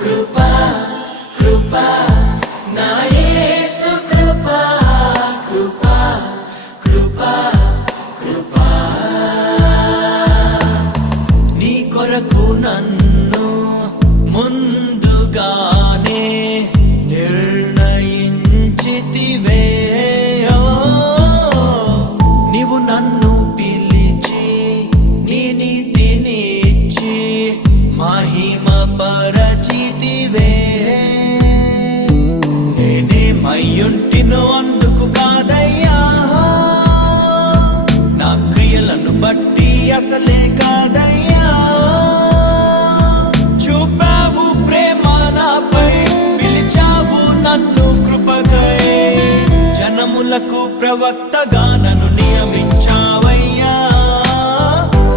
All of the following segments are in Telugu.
కృపా కృపా నా యేసు కృపా కృపా కృపా కృపా నీ కొరకు నన్ను ముందుగానే నిర్ణయించితివే నీవు నన్ను పిలిచి నీ నీతినిచ్చి మహిమ పరచితివే నేనేమయ్యుంటినో అందుకు కాదయ్యా నా క్రియలను బట్టి అసలే కాదయ్యా చూపావు ప్రేమ నాపై పిలిచావు నన్ను కృపకై జనములకు ప్రవక్తగా నన్ను నియమించావయ్యా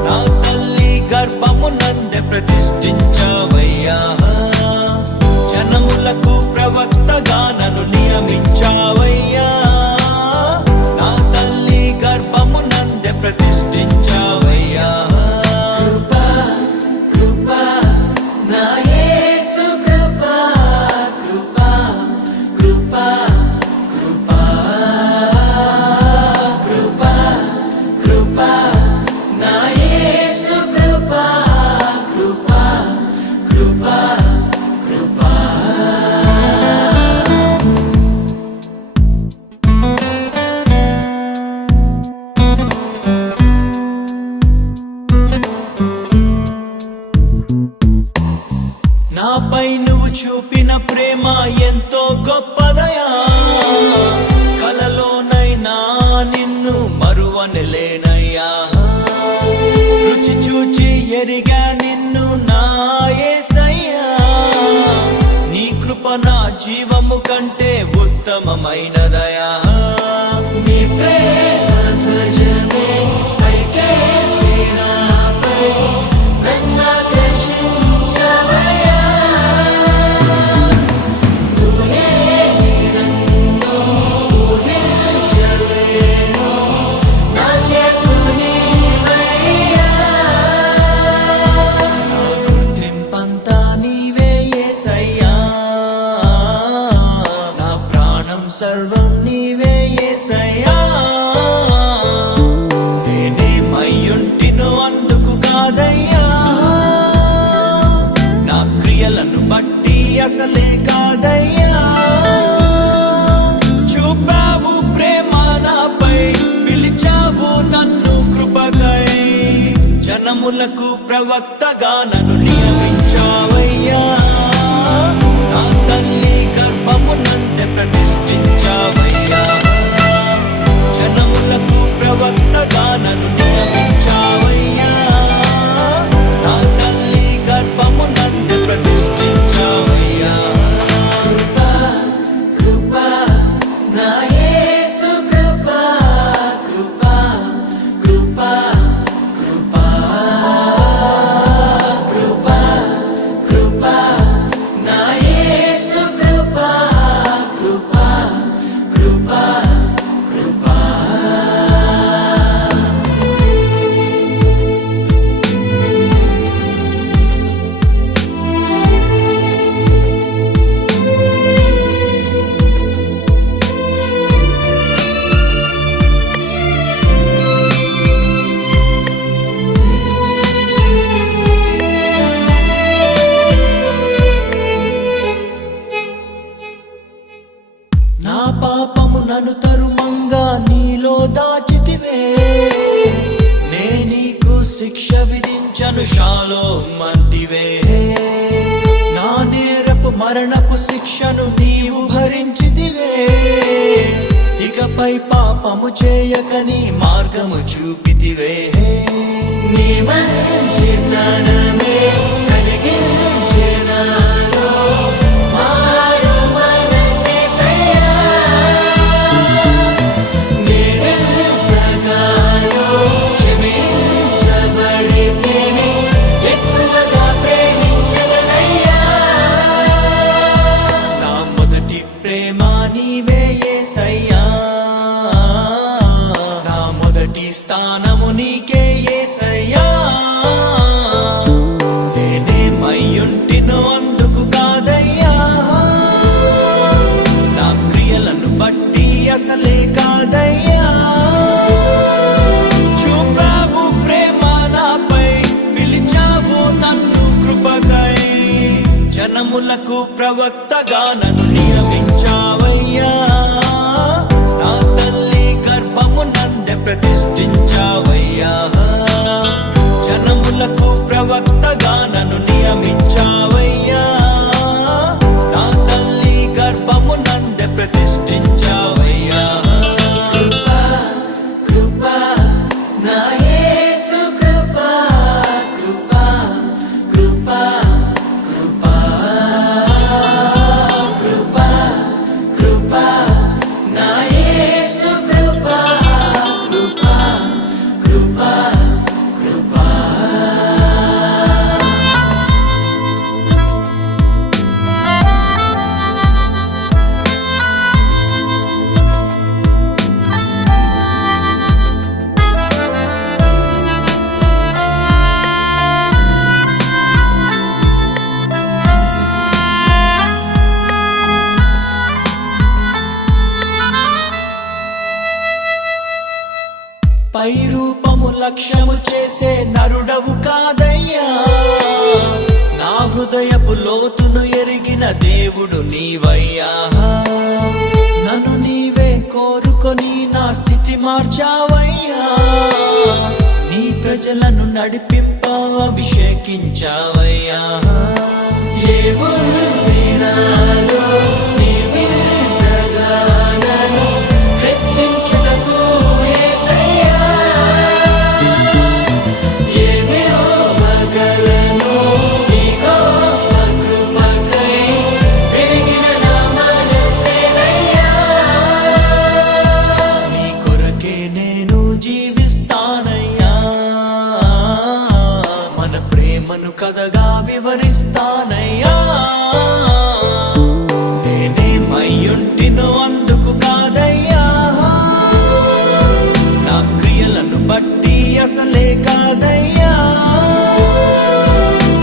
నా తల్లి గర్భమునందే ప్రతిష్ఠించావయ్యా జనములకు ప్రవక్తగా నన్ను నియమించావయ్యా నా తల్లి గర్భమునందే ప్రతిష్ఠించావయ్యా కృపా కృపా నా యేసు కృపా కృపా కృపా కృపా కృపా కృపా నా యేసు కృపా కృపా కృపా కృపా నాపై నువ్వు చూపిన ప్రేమ ఎంతో గొప్పదయా కలలోనైనా నిన్ను మరువనలేనయ్యా రుచి చూచి ఎరిగా నిన్ను నా యేసయ్యా నీ కృప నా జీవము కంటే ఉత్తమమైనదయా నీ ప్రేమ ధ్వజమే పైకే నాపై నన్ను ఆకర్షించవయ్యా నువ్వు లేని నన్ను ఊహించలేను నా యేసు నీవయ్యా నా గుర్తింపంతా నీవే యేసయ్యా నా ప్రాణం సర్వం నీవే యేసయ్యా నేనేమయ్యుంటినో అందుకు కాదయ్యా నా క్రియలను బట్టి అసలే కాదయ్యా చూపావు ప్రేమ నాపై పిలిచావు నన్ను కృపకై జనములకు ప్రవక్తగా నన్ను నియమించావయ్యా నా తల్లి గర్భమునందే ప్రతిష్ఠించావయ్యా జనములకు ప్రవక్తగా నన్ను నియమించావయ్యా నా తల్లి గర్భమునందే ప్రతిష్ఠించావయ్యా కృపా కృపా నా యేసు కృపా కృపా కృపా కృపా కృపా కృపా నా యేసు కృపా కృపా కృపా కృపా నా పాపము నన్ను తరుమంగా నీలో దాచితివే నే నీకు శిక్ష విధించను షాలోమంటివే నా నేరపు మరణపు శిక్షను నీవు భరించితివే ఇకపై పాపము చేయక నీ మార్గము చూపితివే నీ మంచితనమే కలిగించే నాలో మారు మనసేసయ్యా నేనెంతగానో క్షమించబడితిని ఎక్కువగా ప్రేమించదనయ్యా నా మొదటి ప్రేమ నీవే యేసయ్యా నా మొదటి స్థానము నీకే యేసయ్యా జనములకు ప్రవక్తగా నన్ను నియమించావయ్యా, నా తల్లి గర్భము నందే ప్రతిష్ఠించావయ్యా. జనములకు ప్రవక్తగా నన్ను నియమించావయ్యా, నా తల్లి గర్భము నందే ప్రతిష్ఠించావయ్యా. కృపా నా యేసు కృపా, కృపా కృపా కృపా కృపా కృపా నా యేసు కృపా, కృపా కృపా కృపా. పై రూపము లక్ష్యము చేసే నరుడవు కాదయ్యా, నా హృదయపు లోతును ఎరిగిన దేవుడు నీవయ్యా. నన్ను నీవే కోరుకొని నా స్థితి మార్చావయ్యా, నీ ప్రజలను నడిపింప అభిషేకించావయ్యా. ఏముంది నాలో నీ విన్నగానను హెచ్చించుటకు యేసయ్యా, ఏమివ్వగలను నీ గొప్ప కృపకై విరిగిన నా మనస్సేనయ్యా. నీ కొరకే నేను జీవిస్తానయ్యా, మన ప్రేమను కథగా వివరిస్తానయ్యా. నేనేమయ్యుంటినో అందుకు కాదయ్యా, నా క్రియలను బట్టి అసలే కాదయ్యా.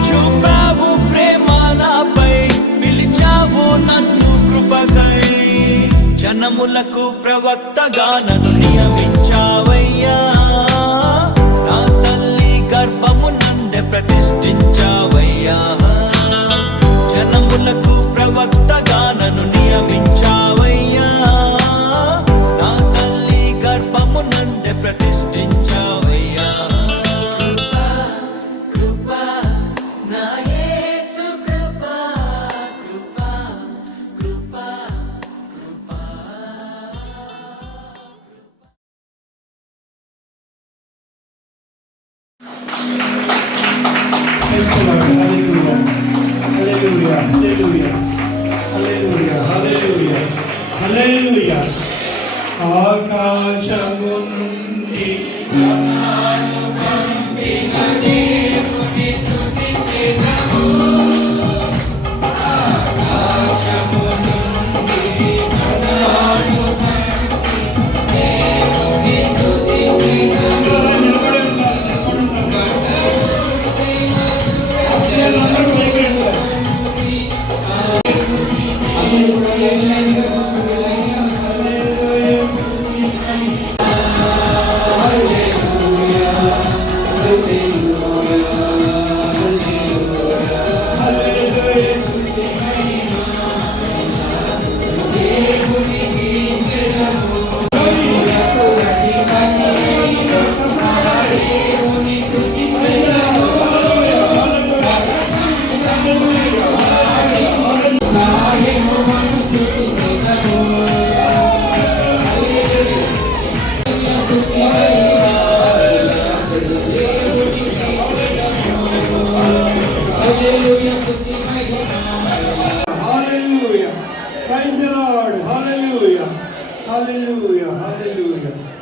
చూపావు ప్రేమ నాపై, పిలిచావు నన్ను కృపకై. జనములకు ప్రవక్తగా నన్ను నియమించావయ్యా, నా తల్లి గర్భము నందే ప్రతిష్ఠించావయ్యా. జనములకు ప్రవక్తగా నన్ను నియమించావయ్యా, నా తల్లి గర్భము నందే ప్రతిష్ఠించావయ్యా. కృపా నా యేసు కృపా, కృపా కృపా కృపా. Praise the Lord. Hallelujah. Hallelujah. Hallelujah. Hallelujah. Hallelujah. Hallelujah. ఆకాశము నుండి జ్ఞానము పంపిన దేవుని స్తుతించెదము. ఆకాశము నుండి జ్ఞానము పంపిన దేవుని స్తుతించెదము. Hallelujah. Praise the Lord. Hallelujah. Hallelujah. Hallelujah.